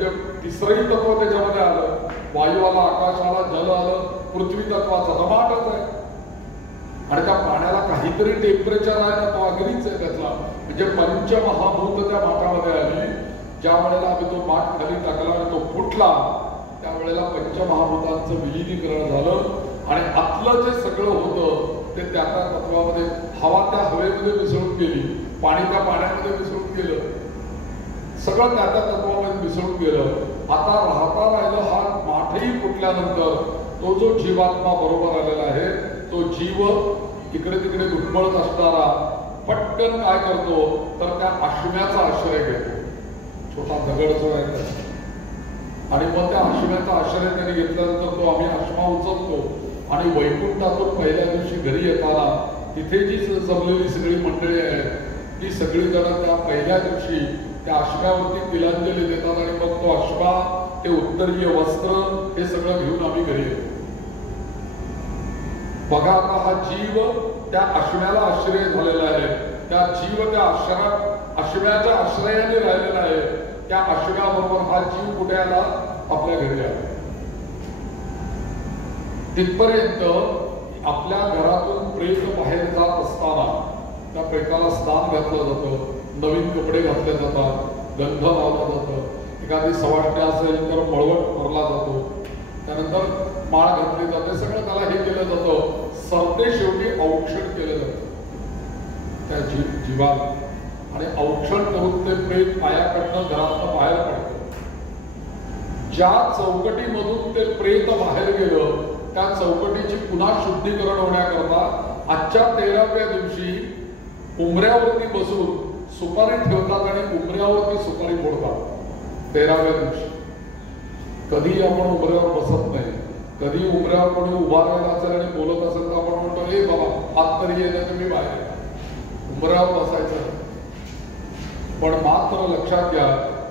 म्हणजे तिसरंही तत्व त्याच्यामध्ये आलं. वायू आला, आकाश आला, जल आलं, पृथ्वी तत्वाचं धमाटच आहे. आणि त्या पाण्याला काहीतरी टेम्परेचर आहे ना, तो अग्नीच आहे त्यातला. म्हणजे पंचमहाभूत त्या माठामध्ये आली. ज्या वेळेला आम्ही तो माठ खाली टाकला आणि तो फुटला, त्यावेळेला पंचमहाभूतांचं विलीनीकरण झालं. आणि आतलं जे सगळं होतं ते त्या तत्वामध्ये, हवा त्या हवेमध्ये मिसळून गेली, पाणी त्या पाण्यामध्ये मिसळून गेलं, सगळं त्या तत्वामध्ये मिसळून गेलं. आता राहता राहिलं हा माठही फुटल्यानंतर तो जो जीवात्मा बरोबर आलेला आहे, तो जीव इकडे तिकडे दुर्बळत असणारा पटकन काय करतो तर त्या आश्म्याचा आश्रय घेतो. छोटा दगड जो आहे आणि मग त्या आश्म्याचा आश्रय त्यांनी घेतल्यानंतर तो आम्ही आश्मा उचलतो आणि वैकुंठातून पहिल्या दिवशी घरी येताना तिथे जी जमलेली सगळी मंडळी आहेत ती सगळी जण त्या पहिल्या दिवशी त्या आश्म्यावरती तिलांजली देतात आणि मग तो आश्मा, ते उत्तरीय वस्त्र, हे सगळं घेऊन आम्ही घरी येतो. बघा आता हा जीव त्या आश्म्याला आश्रय झालेला आहे. त्या जीव त्या आश्म्याच्या आश्रयाने राहिलेला आहे. त्या आश्म्याबरोबर हा जीव कुठे आला? आपल्या घरी आला. तिथपर्यंत आपल्या घरातून प्रेत बाहेर जात असताना त्या प्रेताला स्नान घातलं जातं, नवीन कपडे घातले जातात, गंध लावला जातं, एखादी सवाष्णी असेल तर मळवट भरला जातो, त्यानंतर माळ घातली जाते, सगळं त्याला हे केलं जातं. सरते शेवटी औक्षण केलं जातं त्या जीवाला. आणि औक्षण करून ते प्रेत पायाकडनं घरातनं बाहेर पडतं. ज्या चौकटीमधून ते प्रेत बाहेर गेलं त्या चौकटीची पुन्हा शुद्धीकरण होण्याकरता आजच्या 13व्या दिवशी उमऱ्यावरती बसून सुपारी ठेवतात आणि उमऱ्यावरती सुपारी फोडतात. 13व्या दिवशी कधी आपण उमऱ्यावर बसत नाही. कधी उमऱ्यावर कोणी उभा राहिला असेल आणि बोलत असेल तर आपण म्हणतो, हे बाबा आत तरी येणं तुम्ही बाहेर, उमऱ्यावर बसायचं. पण मात्र लक्षात घ्या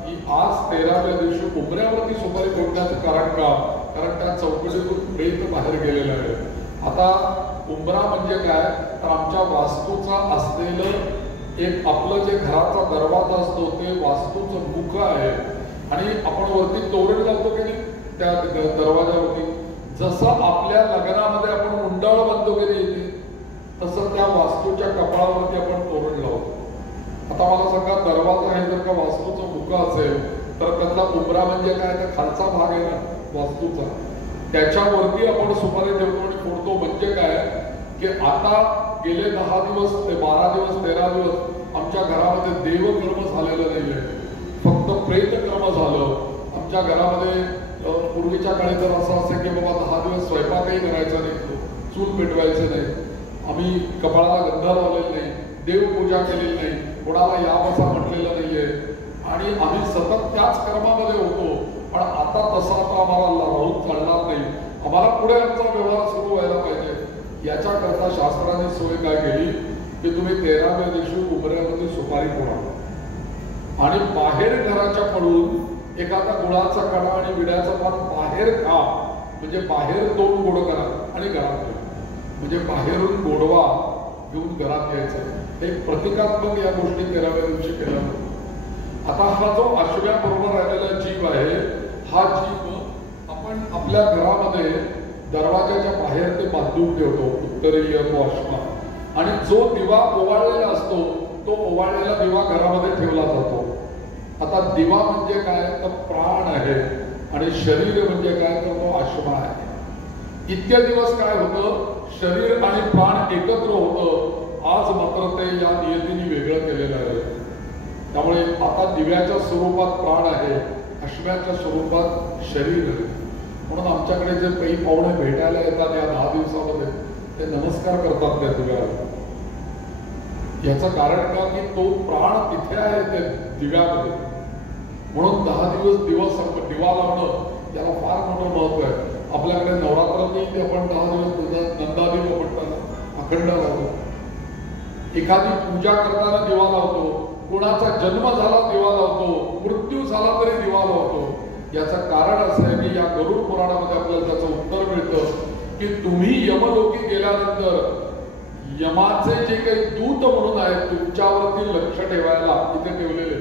की आज 13व्या दिवशी उमऱ्यावरती सुपारी फोडण्याचं कारण का? कारण त्या चौकटीतून प्रेत बाहेर गेलेलं आहे. आता उंबरा म्हणजे काय तर आमच्या वास्तूचा असलेलं एक आपलं जे घराचा दरवाजा असतो ते वास्तूचं मुख आहे. आणि आपण वरती तोरण लावतो की नाही त्या दरवाजावरती, जसं आपल्या लग्नामध्ये आपण मुंडाळ बांधतो की नाही तसं त्या वास्तूच्या कपाळावरती आपण तोरण लावतो. आता मला सांगा, दरवाजा आहे जर का वास्तूचं मुख असेल तर त्यातला उंबरा म्हणजे काय तर खालचा भाग आहे ना वास्तूचा, त्याच्यावरती आपण सुपारी ठेवतो आणि फोडतो. म्हणजे काय की आता गेले 10 दिवस ते 12 दिवस 13 दिवस आमच्या घरामध्ये देवकर्म झालेलं नाहीये, फक्त प्रेतकर्म झालं. आमच्या घरामध्ये पूर्वीच्या काळी तर असं असे की बाबा 10 दिवस स्वयंपाकही करायचा नाही, चूल पेटवायचं नाही, आम्ही कपाळाला गंध लावलेला नाही, देवपूजा केलेली नाही, कोणाला या बसा म्हटलेलं नाहीये आणि आम्ही सतत त्याच कर्मामध्ये होतो. पण आता तसं आता आम्हाला राहून चालणार नाही. आम्हाला पुढे आमचा व्यवहार सुरू व्हायला पाहिजे. याच्याकरता शास्त्राने सोय काय केली की तुम्ही 13व्या दिवशी उमऱ्यावरती सुपारी फोडा आणि बाहेर घराच्या पडून एखादा गुळाचा कडा आणि विड्याचा पान बाहेर खा. म्हणजे बाहेर तोंड गोड करा आणि घरात घ्या. म्हणजे बाहेरून गोडवा घेऊन घरात यायचं. एक प्रतिकात्मक या गोष्टी 13व्या दिवशी केल्या. आता हा जो आश्व्याबरोबर राहिलेला जीव आहे, हा जीव आपण आपल्या घरामध्ये दरवाजाच्या बाहेर ते बांधून ठेवतो, उत्तरीय तो आश्मा. आणि जो दिवा ओवाळलेला असतो तो ओवाळलेला दिवा घरामध्ये ठेवला जातो. आता दिवा म्हणजे काय तर प्राण आहे आणि शरीर म्हणजे काय तर तो आश्मा आहे. इतके दिवस काय होतं, शरीर आणि प्राण एकत्र होतं. आज मात्र ते या नियतीने वेगळं केलेलं आहे. त्यामुळे आता दिव्याच्या स्वरूपात प्राण आहे, आश्म्याच्या स्वरूपात शरीर आहे. म्हणून आमच्याकडे जे काही पाहुणे भेटायला येतात या 10 दिवसामध्ये ते नमस्कार करतात त्या दिव्याला. याचं कारण का की तो प्राण तिथे आहे ते दिव्यामध्ये. म्हणून 10 दिवस दिवा लावणं याला फार मोठं महत्व आहे. आपल्याकडे नवरात्रातही आपण 10 दिवस नंदादीप म्हणताना अखंड लावतो. एखादी पूजा करताना दिवा लावतो, कोणाचा जन्म झाला दिवा लावतो, मृत्यू झाला तरी दिवा लावतो. याचं कारण असं आहे की या गरुड पुराणामध्ये आपल्याला त्याचं उत्तर मिळतं की तुम्ही यमलोकी गेल्यानंतर यमाचे जे काही दूत म्हणून आहेत तुमच्यावरती लक्ष ठेवायला इथे ठेवलेले,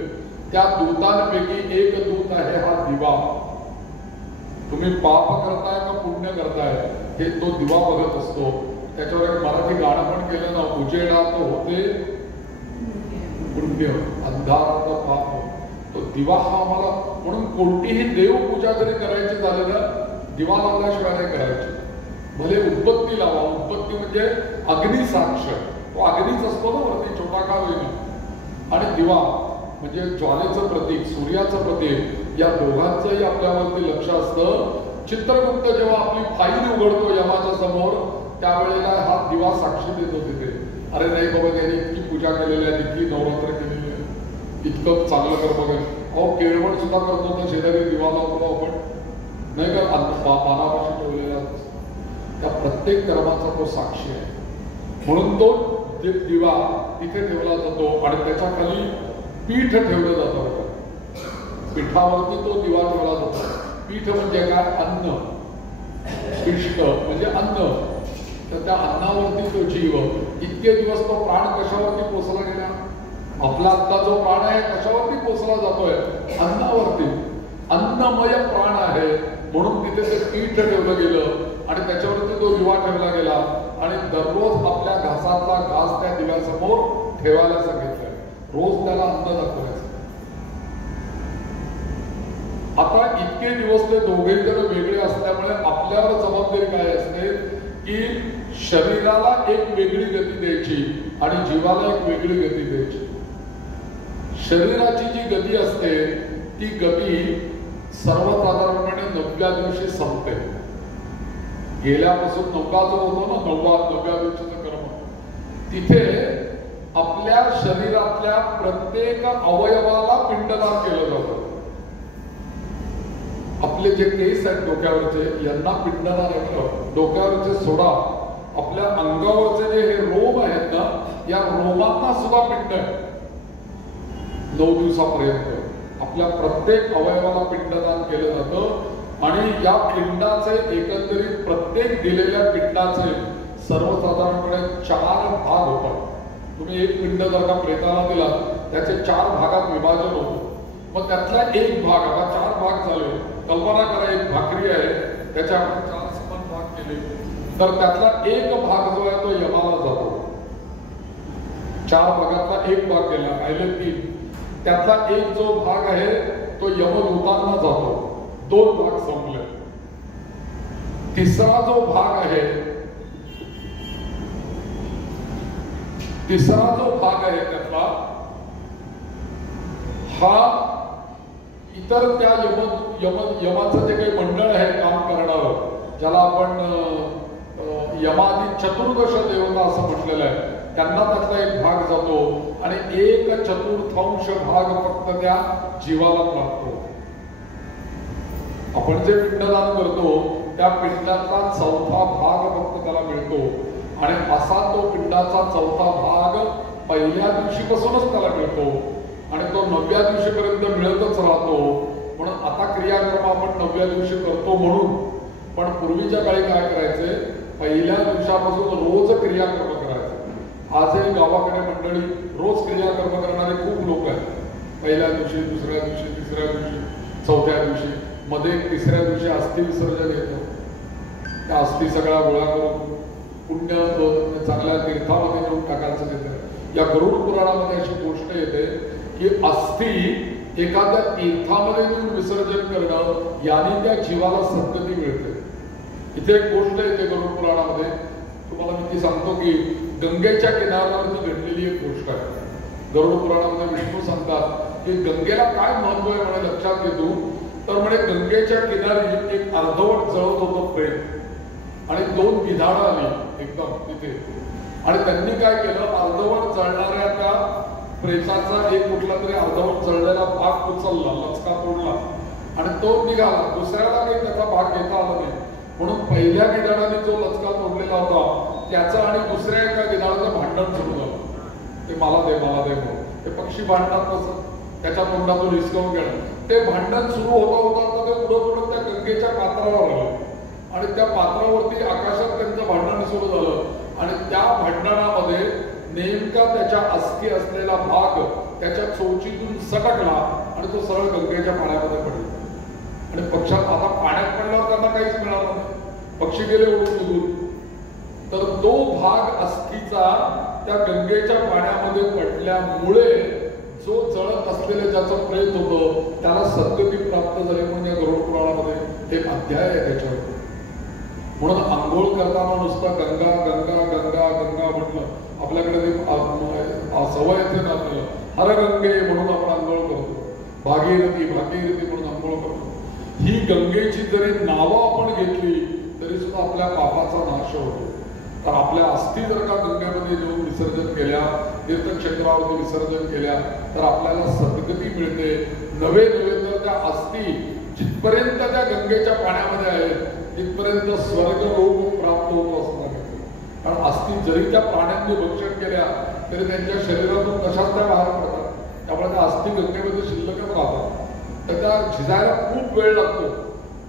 त्या दूतांपैकी एक दूत आहे हा दिवा. तुम्ही पाप करताय का पुण्य करताय हे तो दिवा बघत असतो. त्याच्यावर एक मराठी गाणं पण केलं ना, उजेडात होते पुण्य, अंधारात पाप. तो दिवा हा आम्हाला, म्हणून कोणतीही देवपूजा जरी करायची झाली ना, दिवा लावल्याशिवाय नाही करायची. भले उदबत्ती लावा. उदबत्ती म्हणजे अग्निसाक्ष, तो अग्नीच असतो ना वरती, छोटा का होईना. आणि दिवा म्हणजे ज्वालेचं प्रतीक, सूर्याचं प्रतीक. या दोघांचंही आपल्यावरती लक्ष असतं. चित्रगुप्त जेव्हा आपली फाईल उघडतो यमाच्या समोर, त्यावेळेला हा दिवा साक्षी देतो तिथे. अरे नाही बाबा, त्यांनी इतकी पूजा केलेली आहे, इतकी नवरात्र केलेली आहे, इतकं चांगलं कर बघा. अहो केळवण सुद्धा करतो तर शेजारी दिवा लावतो आपण, नाही का, पानापाशी ठेवलेला. त्या प्रत्येक कर्माचा तो साक्षी आहे. म्हणून तो दिवा तिथे ठेवला जातो आणि त्याच्या खाली पीठ ठेवलं जातं. पीठावरती तो दिवा ठेवला जातो. पीठ म्हणजे काय? अन्न. पिष्ट म्हणजे अन्न. तर त्या अन्नावरती तो जीव इतके दिवस, तो प्राण कशावरती पोचला गेला? आपला आत्ता जो प्राण आहे कशावरती पोचला जातोय? अन्नावरती. अन्नमय प्राण आहे, म्हणून तिथे ते पीठ ठेवलं गेलं आणि त्याच्यावरती तो दिवा ठेवला गेला. आणि दररोज आपल्या घासातला घास त्या दिव्यासमोर ठेवायला सांगितलंय. रोज त्याला अन्न दाखवायचं. आता इतके दिवस ते दोघे जण वेगळे असल्यामुळे आपल्यावर जबाबदारी काय असते की शरीराला एक वेगळी गती द्यायची आणि जीवाला एक वेगळी गती द्यायची. शरीराची जी गती असते ती गती सर्वसाधारणपणे 9व्या दिवशी संपते. गेल्यापासून 9वा जो होतो ना, 9व्या दिवशीचं कर्म, तिथे आपल्या शरीरातल्या प्रत्येक अवयवाला पिंडदान केलं जातं. आपले जे केस आहेत डोक्यावरचे, यांना पिंडदान आहे. डोक्यावरचे सोडा, आपल्या अंगावरचे जे हे रोम आहेत ना, या रोमांना सुद्धा पिंड आहे. 9 दिवसापर्यंत आपल्या प्रत्येक अवयवाला पिंडदान केलं जातं. आणि या पिंडाचे एकंदरीत प्रत्येक दिलेल्या पिंडाचे सर्वसाधारणपणे 4 भाग होतात. तुम्ही एक पिंड जर का प्रेताला दिला, त्याचे 4 भागात विभाजन होतं. मग त्यातला एक भाग, आता 4 भाग झाले. कल्पना करा, एक भाकरी आहे, त्याच्या आपण 4 समान भाग केले, तर त्यातला एक भाग जो आहे तो यमाला जातो. 4 भागातला एक भाग गेला, राहिले 3. त्यातला एक जो भाग आहे तो यमदूतांना जातो. 2 भाग संपले. तिसरा जो भाग आहे, त्यातला हा इतर त्या यमाचं जे काही मंडळ आहे काम करणारं, ज्याला आपण यमादी चतुर्दश देवता असं म्हटलेलं आहे, त्यांना त्यातला एक भाग जातो आणि 1/4 भाग फक्त त्या जीवाला लागतो. आपण जे पिंडदान करतो त्या पिंडातला 4था भाग फक्त त्याला मिळतो. आणि असा तो पिंडाचा 4था भाग पहिल्या दिवशीपासूनच त्याला मिळतो आणि तो 9व्या दिवशीपर्यंत मिळतच राहतो. म्हणून आता क्रियाकर्म आपण 9व्या दिवशी करतो म्हणून, पण पूर्वीच्या काळी काय करायचे, पहिल्या दिवसापासून रोज क्रियाकर्म करायचे. आजही गावाकडे मंडळी रोज क्रियाकर्म करणारे खूप लोक आहेत. पहिल्या दिवशी, दुसऱ्या दिवशी, तिसऱ्या दिवशी, 4थ्या दिवशी, मध्ये 3ऱ्या दिवशी अस्थि विसर्जन येतं. त्या अस्थि सगळ्या गोळा करून पुण्य चांगल्या तीर्थामध्ये नेऊन टाकायचं येतं. या गरुड पुराणामध्ये अशी गोष्ट येते की अस्थि एखाद्या तीर्थामध्ये नेऊन विसर्जन करणं, याने त्या जीवाला सद्गती मिळते. इथे एक गोष्ट येते गरुड पुराणामध्ये, तुम्हाला मी ती सांगतो की गंगेच्या किनाऱ्यावरती घडलेली एक गोष्ट आहे. गरुड पुराणामध्ये विष्णू सांगतात की गंगेला काय महत्व आहे म्हणे लक्षात घेतो, तर म्हणे गंगेच्या किनारी एक अर्धवट जळत होतं प्रेत आणि 2 गिधाडं आली एकदम तिथे. आणि त्यांनी काय केलं, अर्धवट जळणाऱ्या त्या प्रेताचा एक कुठला तरी अर्धवट जळलेला भाग उचलला, लचका तोडला आणि तो निघाला. दुसऱ्याला काही त्याचा भाग घेता आला नाही. म्हणून पहिल्या गिधाडाने जो लचका तोडलेला होता त्याचं आणि दुसऱ्या एका गिधाडाचं भांडण सुरू झालं. ते मला दे म्हणून. ते पक्षी भांडतात तसं, त्याच्या तोंडातून हिसकावून घेणं. ते भांडण सुरू होता ते पुढं त्या गंगेच्या पात्रावर आलं आणि त्या पात्रावरती आकाशात त्यांचं भांडण सुरू झालं. आणि त्या भांडणामध्ये नेमका त्याच्या अस्थि असलेला भाग त्याच्या चोचीतून सटकला आणि तो सरळ गंगेच्या पाण्यामध्ये पडला. पक्षी गेले उडून निघून, तर तो भाग अस्थीचा त्या गंगेच्या पाण्यामध्ये पडल्यामुळे जो जळत असलेले ज्याचं प्रेत होतं त्याला सद्गती प्राप्त झाली म्हणून या गरुड पुराणामध्ये एक अध्याय आहे त्याच्यावर. म्हणून आंघोळ करताना नुसतं गंगा गंगा गंगा गंगा म्हटलं, आपल्याकडे ते सवय येते ना आपल्याला, हर गंगे म्हणून आपण आंघोळ करतो, भागीरथी भागीरथी म्हणून आंघोळ करतो. ही गंगेची जरी नावं आपण घेतली तरी सुद्धा आपल्या पापाचा नाश होतो. तर आपल्या अस्थी जर का गंगेमध्ये नेऊन विसर्जन केल्या, तीर्थक्षेत्रावरती विसर्जन केल्या तर आपल्याला सद्गती मिळते. नवे तर त्या अस्थी जिथपर्यंत त्या गंगेच्या पाण्यामध्ये आहेत तिथपर्यंत स्वर्गलोक प्राप्त होतो असं सांगितलं. कारण अस्थी जरी त्या प्राण्यांनी भक्षण केल्या तरी त्यांच्या शरीरातून कशाच त्या बाहेर पडतात, त्यामुळे त्या अस्थी गंगेमध्ये शिल्लकच राहतात. तर त्या झिजायला खूप वेळ लागतो,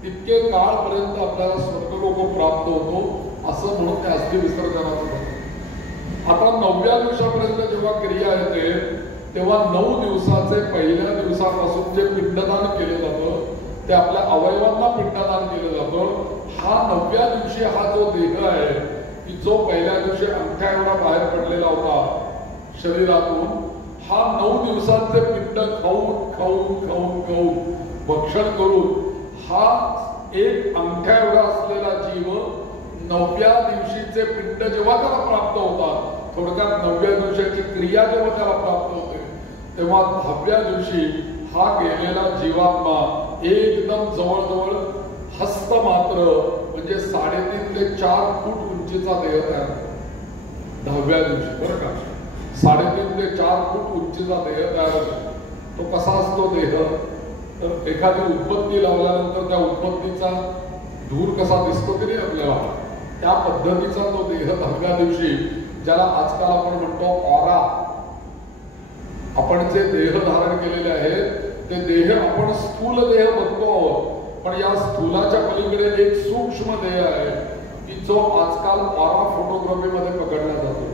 तितके काळपर्यंत आपल्याला स्वर्गलोक प्राप्त होतो असं म्हणून त्या अस्थि विसर्जनाचं होतं. आता 9व्या दिवसापर्यंत जेव्हा क्रिया येते तेव्हा 9 दिवसाचे पहिल्या दिवसापासून जे पिंडदान केलं जातं ते आपल्या अवयवांना पिंडदान केलं जातं. हा 9व्या दिवशी हा जो देह आहे की जो पहिल्या दिवशी अंगठ्या एवढा बाहेर पडलेला होता शरीरातून, हा 9 दिवसांचे पिंड खाऊन खाऊन खाऊन खाऊन भक्षण करून हा एक अंगठ्या एवढा असलेला जीव 9व्या दिवशीचे पिंड जेव्हा त्याला प्राप्त होतात, थोडक्यात 9व्या दिवसाची क्रिया जेव्हा त्याला प्राप्त होते तेव्हा 10व्या दिवशी हा गेलेला जीवात्मा एकदम जवळजवळ हस्त मात्र म्हणजे 3.5 ते 4 फूट उंचीचा देह तयार होतो. 10व्या दिवशी बरं का, 3.5 ते 4 फूट उंचीचा देह तयार होतो. तो कसा असतो देह, तर एखादी उत्पत्ती लावल्यानंतर त्या उत्पत्तीचा धूर कसा दिसतो की नाही आपल्याला, त्या पद्धतीचा तो देह 10व्या दिवशी, ज्याला आजकाल आपण म्हणतो ऑरा, आपण जे देह धारण केलेले आहेत ते देह आपण स्थूल देह बघतो आहोत, पण या स्थूलाच्या पलीकडे एक सूक्ष्म देह आहे की जो आजकाल ऑरा फोटोग्राफी मध्ये पकडला जातो.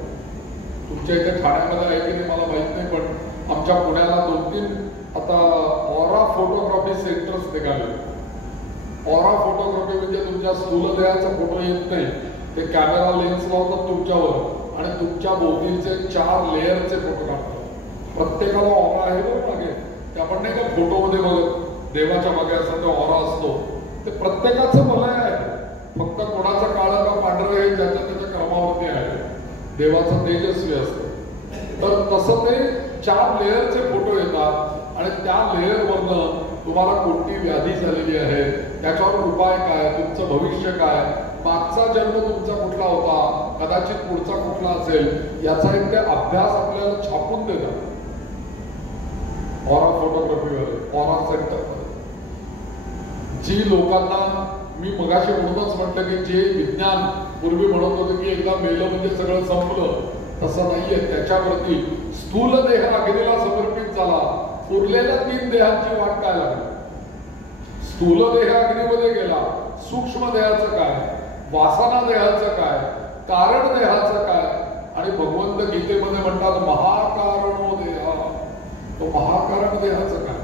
तुमच्या इथे ठाण्यामध्ये आहे की नाही मला माहित नाही, पण आमच्या पुण्याला 2-3 आता ऑरा फोटोग्राफी सेंटर्स निघाले. ऑरा फोटोग्राफी म्हणजे तुमच्या स्थूल देहाचा फोटो येत नाही, ते कॅमेरा लेन्स लावतात तुमच्यावर आणि तुमच्या भोवतीचे 4 लेअरचे फोटो काढतात. प्रत्येकाला ऑरा आहे बरं मागे, ते आपण नाही का फोटोमध्ये बघत देवाच्या मागे असा तो ऑरा असतो, ते प्रत्येकाचं मलय आहे. फक्त कोणाचं काळं का पांढरं हे ज्याच्या त्याच्या क्रमावरती आहे, देवाचं तेजस्वी असतं. तर तसं ते 4 लेअरचे फोटो येतात आणि त्या लेअरवरनं तुम्हाला कोणती व्याधी झालेली आहे, त्याच्यावर उपाय काय, तुमचं भविष्य काय, मागचा जन्म तुमचा कुठला होता, कदाचित पुढचा कुठला असेल, याचा एक ते अभ्यास आपल्याला छापून देतात ऑरा फोटोग्राफीमध्ये, ऑरा सेंटरमध्ये. जी लोकांना मी मगाशी म्हणूनच म्हटलं की जे विज्ञान पूर्वी म्हणत होतं की एकदा मेलं म्हणजे सगळं संपलं, तसं नाहीये. त्याच्यावरती स्थूल देह अग्नीला समर्पित झाला, उरलेल्या 3 देहांची वाट काय लागली. स्थूल देह अग्नीमध्ये गेला, सूक्ष्म देहाचं काय, वासना देहाचं काय, कारण देहाचं काय, आणि भगवंत गीतेमध्ये म्हणतात महाकारणो देहा, तो महाकारण देहाचं काय.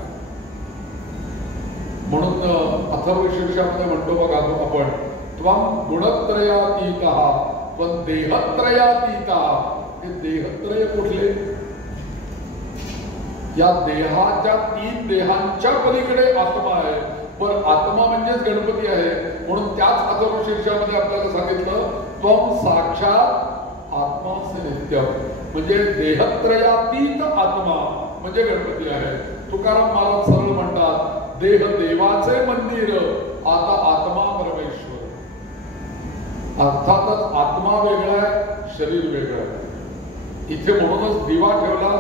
म्हणून अथर्व शीर्षामध्ये म्हणतो बघा आपण, त्वं गुणत्रयातीतः त्वं देहत्रयातीतः. हे देहत्रय कुठले, या देहाच्या 3 देहांच्या पलीकडे आत्मा आहे. पण आत्मा म्हणजेच गणपती आहे, म्हणून त्याच अथर्व शीर्षामध्ये आपल्याला सांगितलं त्वं साक्षात आत्मासे नित्यम, म्हणजे देहत्रयातीत आत्मा म्हणजे गणपती आहे. तुकाराम महाराज सरळ म्हणतात, देह देवाचे मंदिर, आता आत्मा परमेश्वर. अर्थातच आत्मा वेगळा आहे, शरीर वेगळं आहे. इथे म्हणूनच दिवा ठेवला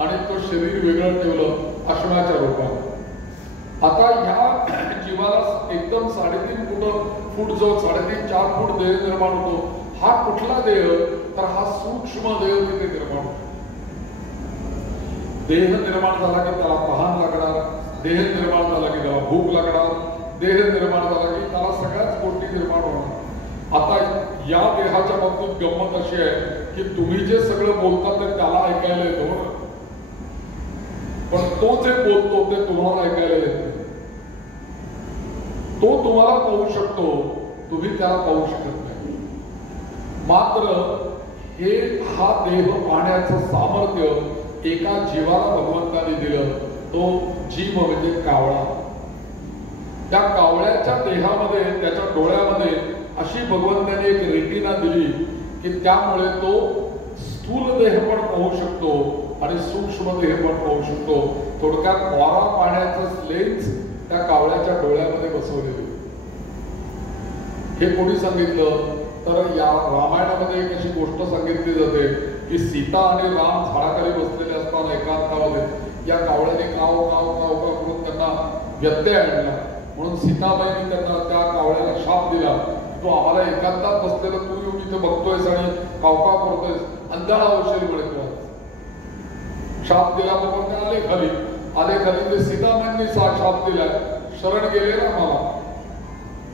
आणि तो शरीर वेगळं ठेवलं अश्माच्या रूपात. आता ह्या जीवाला एकदम 3.5 फूट जो 3.5-4 फूट देह निर्माण होतो, हा कुठला देह, तर हा सूक्ष्म देह तिथे निर्माण होतो. देह निर्माण झाला की त्याला तहान लागणार, देह निर्माण झाला की त्याला भूक लागणार, देह निर्माण झाला की त्याला सगळ्याच गोष्टी निर्माण होणार. आता या देहाच्या बाबतीत गंमत अशी आहे की तुम्ही जे सगळं बोलता ते त्याला ऐकायला येतो, पण तो जे बोलतो ते तुम्हाला ऐकायला येत नाही. तो तुम्हाला पाहू शकतो तुम्ही त्याला पाहू शकत नाही. मात्र हा देह पाहण्याचं सामर्थ्य एका जीवाला भगवंताने दिलं. तो जीव म्हणजे कावळा. त्या कावळ्याच्या देहामध्ये, त्याच्या डोळ्यामध्ये अशी भगवंताने एक रेटिना दिली की त्यामुळे तो स्थूल देह पण पाहू शकतो आणि सूक्ष्म देह पण पाहू शकतो. थोडक्यात ऑरा पाहण्याचं लेन्स त्या कावळ्याच्या डोळ्यामध्ये बसवलेले. हे कोणी सांगितलं तर या रामायणामध्ये एक अशी गोष्ट सांगितली जाते की सीता आणि राम झाडाखाली बसलेले असताना एकांतामध्ये या कावळ्याने काव काव काव काव करून त्यांना व्यत्यय आणला. म्हणून सीताबाईंनी त्यांना त्या कावळ्याला शाप दिला, तू आम्हाला एकांतात बसलेला तू येऊन इथे बघतोयस आणि कावकाव करतोयस, अंधाळा होशील म्हणे. शाप दिला मग ते आले खाली. ते सीताबाईंनी शाप दिलाय, शरण गेले ना मला.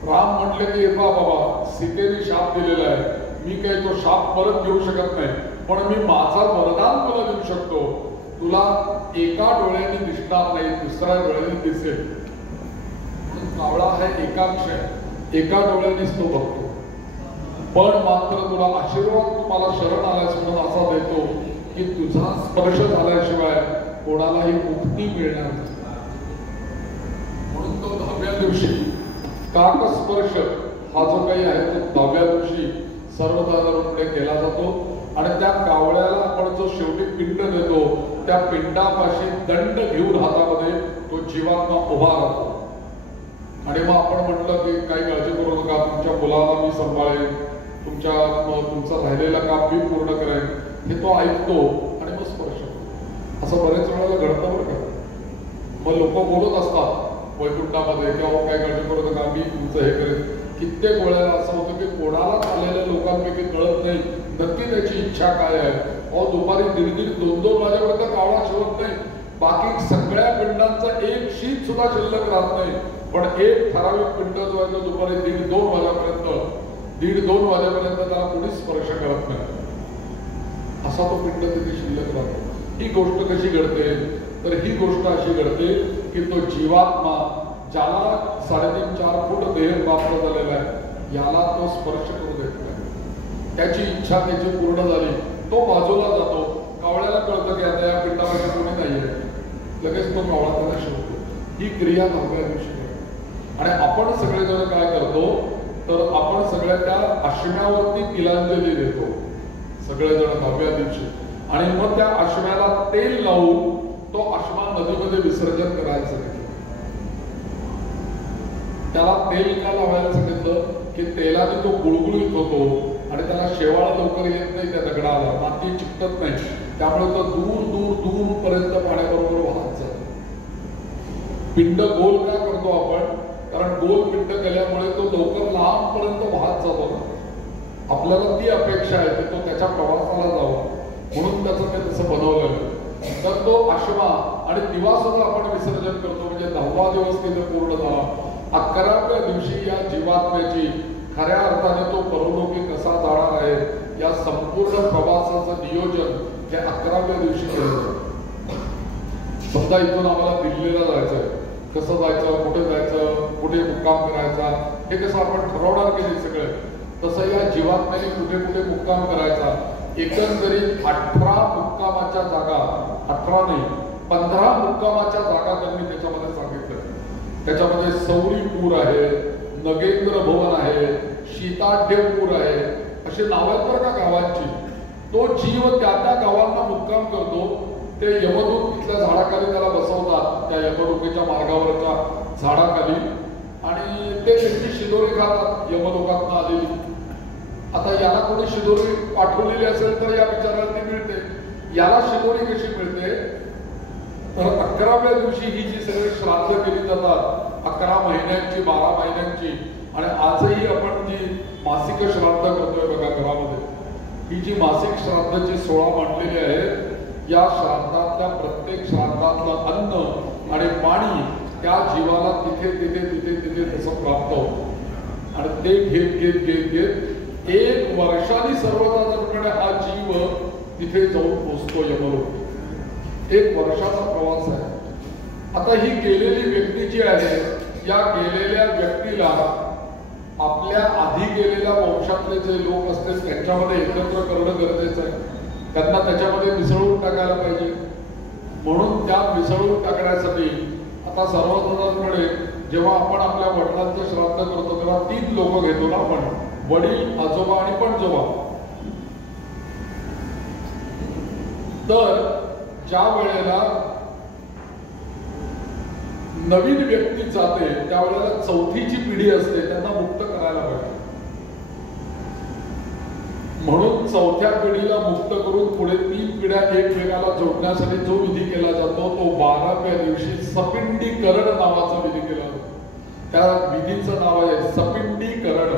राम म्हटले की बाबा सीतेने शाप दिलेला आहे, मी काही तो शाप परत घेऊ शकत नाही, पण मी माझा वरदान तुला देऊ शकतो. तुला एका डोळ्याने दिसणार नाही, दुसऱ्या डोळ्याने दिसेल. कावळा हा एकांश आहे, एका डोळ्यानेच तो बघतो. पण मात्र तुला आशीर्वाद तुम्हाला शरण आलास म्हणून असा देतो की तुझा स्पर्श झाल्याशिवाय कोणालाही मुक्ती मिळणार नाही. म्हणून तो 10व्या दिवशी काकस्पर्श हा जो काही आहे तो 10व्या दिवशी सर्वसाधारणपणे केला जातो. आणि त्या कावळ्याला आपण जो शेवटी पिंड देतो त्या पिंडापाशी दंड घेऊन हातामध्ये तो जीवात्मा उभा राहतो. आणि मग आपण म्हटलं की काही काळजी करू नका, तुमच्या मुलाला मी सांभाळेन, तुमचा राहिलेलं काम मी पूर्ण करेन, हे तो ऐकतो आणि मग स्पर्श करतो. असं बरेच वेळेला घडतं बरं का. मग लोक बोलत असतात वैकुंठामध्ये किंवा काय काळजी करू नका, मी तुमचं हे करेन. कित्येक वेळेला असं होतं की कोणालाच आलेल्या लोकांपैकी कळत नाही नक्की त्याची इच्छा काय आहे. दुपारी 1:30-2 वाजेपर्यंत कावळा शिवत नाही, बाकी सगळ्या पिंडांचा एक शीत सुद्धा शिल्लक राहत नाही. पण एक ठराविक पिंड जो आहे तो दुपारी 1:30-2 वाजेपर्यंत त्याला कोणीच स्पर्श करत नाही, असा तो पिंड तिथे शिल्लक राहतो. ही गोष्ट कशी घडते तर ही गोष्ट अशी घडते की तो जीवात्मा ज्याला 3.5-4 फूट देह प्राप्त झालेला आहे याला तो स्पर्श करू देत नाही. त्याची इच्छा त्याची पूर्ण झाली, तो बाजूला जातो. कावळ्याला कळतं की आता या पिंडामध्ये कोणी नाहीये, लगेच तो कावळा त्याला शिवतो. ही क्रिया 10व्या दिवशी. आणि आपण सगळेजण काय करतो तर आपण सगळ्या त्या अश्म्यावरती तिलांजली देतो सगळेजण 10व्या दिवशी. आणि मग त्या अश्म्याला तेल लावून तो अश्मा नदीमध्ये विसर्जन करायला सांगितलं. त्याला तेल का लावायला सांगितलं की तेलाने तो गुळगुळीत होतो आणि त्याला शेवाळ लवकर येत नाही, त्या दगडाला माती चिकटत नाही, त्यामुळे तो दूर दूर दूर पर्यंत पाण्याबरोबर वाहत जातो. पिंड गोल का करतो आपण, कारण गोल पिंड केल्यामुळे तो लवकर लांबपर्यंत वाहत जातो ना. आपल्याला ती अपेक्षा आहे की तो त्याच्या प्रवासाला जावा, म्हणून त्याचं ते तसं बनवलेलं. तर तो अश्मा आणि दिवा सुद्धा आपण विसर्जन करतो, म्हणजे 10वा दिवस तिथे पूर्ण झाला. 11व्या दिवशी या जीवात्म्याची खऱ्या अर्थाने तो परलोकी कसा जाणार आहे या संपूर्ण प्रवासाचं नियोजन हे 11व्या दिवशी केलं. समजा इथून आम्हाला दिल्लीला जायचंय, कसं जायचं, कुठे जायचं, कुठे मुक्काम करायचा, हे कसं आपण ठरवणार केले सगळे, तसं या जीवात्म्याने कुठे कुठे मुक्काम करायचा. एकंदरीत 18 मुक्कामाच्या जागा, 18 नाही 15 मुक्कामाच्या जागा त्यांनी त्याच्यामध्ये सांगितलं. त्याच्यामध्ये सौरीपूर आहे, नगेंद्र भवन आहे, शीताढ्यपूर आहे, अशी नाव आहेत बरं का गावांची. तो जीव त्या त्या गावांना मुक्काम करतो. ते यमदूत तिथल्या झाडाखाली त्याला बसवतात, त्या यमलोकाच्या मार्गावरच्या झाडाखाली, आणि ते त्यांची शिदोरी खातात यमलोकातनं आलेली. आता याला कोणी शिदोरी पाठवलेली असेल तर या विचाराला ती मिळते. याला शिदोरी कशी मिळते तर 11व्या दिवशी ही जी सगळी श्राद्ध केली जातात 11 महिन्यांची, 12 महिन्यांची, आणि आजही आपण जी मासिक श्राद्ध करतोय बघा घरामध्ये, ही जी मासिक श्राद्धाची 16 मांडलेली आहेत, या श्राद्धातल्या प्रत्येक श्राद्धातलं अन्न आणि पाणी त्या जीवाला तिथे तिथे तिथे तिथे तसं प्राप्त होतं. आणि ते घेत घेत घेत घेत 1 वर्षाने सर्वसाधारणपणे हा जीव तिथे जाऊन पोचतो यमलोक. 1 वर्षाचा प्रवास आहे. आता ही गेलेली व्यक्ती जी आहे, या गेलेल्या व्यक्तीला आपल्या आधी गेलेल्या वंशातले जे लोक असतील त्यांच्यामध्ये एकत्र करणं गरजेचं आहे. त्यांना त्याच्यामध्ये मिसळून टाकायला पाहिजे. म्हणून त्या मिसळून टाकण्यासाठी आता सर्वसाधारणपणे जेव्हा आपण आपल्या वडिलांचं श्राद्ध करतो तेव्हा 3 लोक घेतो ना आपण, वडील, आजोबा आणि पणजोबा. तर ज्या वेळेला नवीन व्यक्ती जाते त्यावेळेला चौथीची पिढी असते त्यांना मुक्त करायला पाहिजे. म्हणून चौथ्या पिढीला मुक्त करून पुढे 3 पिढ्या एकमेकाला जोडण्यासाठी जो विधी केला जातो तो 12व्या दिवशी सपिंडीकरण नावाचा विधी केला जातो. त्या विधीचं नाव आहे सपिंडीकरण.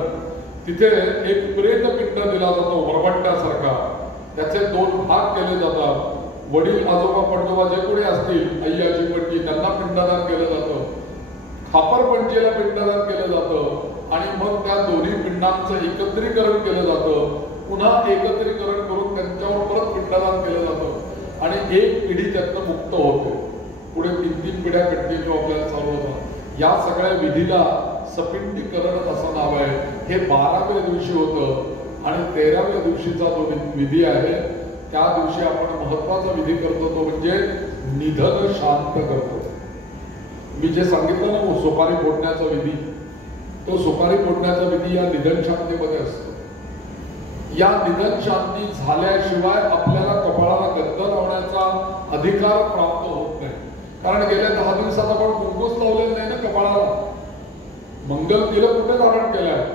तिथे एक प्रेतपिंड दिला जातो वरवंट्यासारखा. त्याचे 2 भाग केले जातात. वडील, आजोबा, पणजोबा जे कोणी असतील, आई, आजी, पणजी त्यांना पिंडदान केलं जातं. खापर पणजीला पिंडदान केलं जातं आणि मग त्या दोन्ही पिंडांचं एकत्रीकरण केलं जातं. पुन्हा एकत्रीकरण करून त्यांच्यावर परत पिंडदान केलं जातं आणि एक पिढी त्यातनं मुक्त होते. पुढे 3 पिढ्या कंटिन्यू आपल्याला चालू होतात. या सगळ्या विधीला सपिंडीकरण असं नाव आहे. हे 12व्या दिवशी होतं आणि 13व्या दिवशीचा जो विधी आहे त्या दिवशी आपण महत्वाचा विधी करतो तो म्हणजे निधन शांत करतो. मी जे सांगितलं ना सुपारी फोडण्याचा विधी, तो सुपारी फोडण्याचा विधी या निधन शांतीमध्ये असतो. या निधन शांती झाल्याशिवाय आपल्याला कपाळाला गंध लावण्याचा अधिकार प्राप्त होत नाही. कारण गेल्या 10 दिवसात आपण कुंकूच लावलेलं नाही ना कपाळाला. मंगल तिलक कुठे धारण केलंय?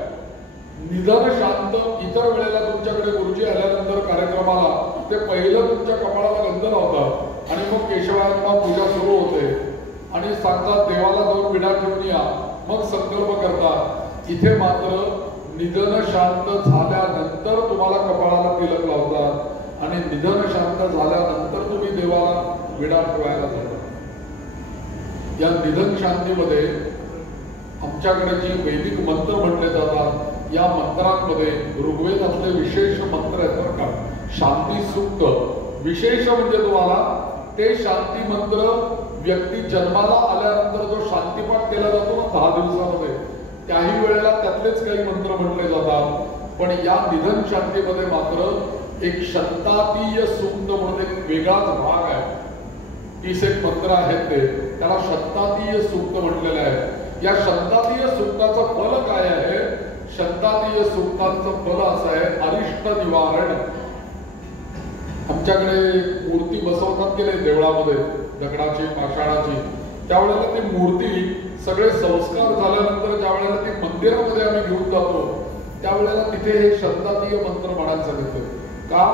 निधन शांत इतर वेळेला तुमच्याकडे गुरुजी आल्यानंतर कार्यक्रमाला ते पहिलं तुमच्या कपाळाला गंध लावतात आणि मग केशवायनमा पूजा सुरू होते आणि सांगतात देवाला जाऊन विडा ठेवून या, मग संकल्प करतात. इथे मात्र निधन शांत झाल्यानंतर तुम्हाला कपाळाला तिलक लावतात आणि निधन शांत झाल्यानंतर तुम्ही देवाला विडा ठेवायला जाता. या निधन शांतीमध्ये आमच्याकडे जी वैदिक मंत्र म्हटले जातात या मंत्रांमध्ये ऋग्वेदातले विशेष मंत्र आहेत बरं का. शांती सूक्त विशेष म्हणजे तुम्हाला ते शांती मंत्र व्यक्ती जन्माला आल्यानंतर जो शांतीपाठ केला जातो ना 10 दिवसामध्ये, त्याही वेळेला त्यातलेच काही मंत्र म्हटले जातात. पण या निधन शांतीमध्ये मात्र एक शंतातीय सूक्त म्हणून एक वेगळाच भाग आहे. 31 मंत्र आहेत ते, त्याला शंतातीय सूक्त म्हटलेलं आहे. या शंतातीय सूक्ताचं फल काय आहे? शंतातीय सूक्तांचं फल असं आहे अरिष्ट निवारण. आमच्याकडे मूर्ती बसवतात की नाही देवळामध्ये, दगडाची, पाषाणाची, त्यावेळेला ती मूर्ती सगळे संस्कार झाल्यानंतर ज्या वेळेला ती मंदिरामध्ये आम्ही घेऊन जातो त्यावेळेला तिथे हे शंतातीय मंत्र म्हणायला सांगितलं. का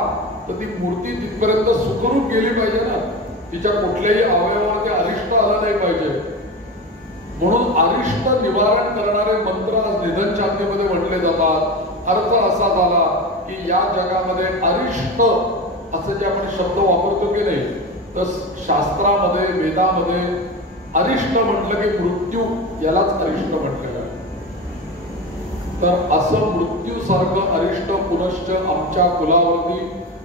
तर ती मूर्ती तिथपर्यंत सुखरूप गेली पाहिजे ना, तिच्या कुठल्याही अवयवावर ते अरिष्ट आला नाही पाहिजे. म्हणून अरिष्ट निवारण करणारे मंत्र आज निधन शांतीमध्ये म्हटले जातात. अर्थ असा झाला की या जगामध्ये अरिष्ट असं जे आपण शब्द वापरतो की नाही, तर शास्त्रामध्ये वेदामध्ये अरिष्ट म्हटलं की मृत्यू, यालाच अरिष्ट म्हटलेलं आहे. तर असं मृत्यूसारखं अरिष्ट पुनश्च आमच्या कुलावरती,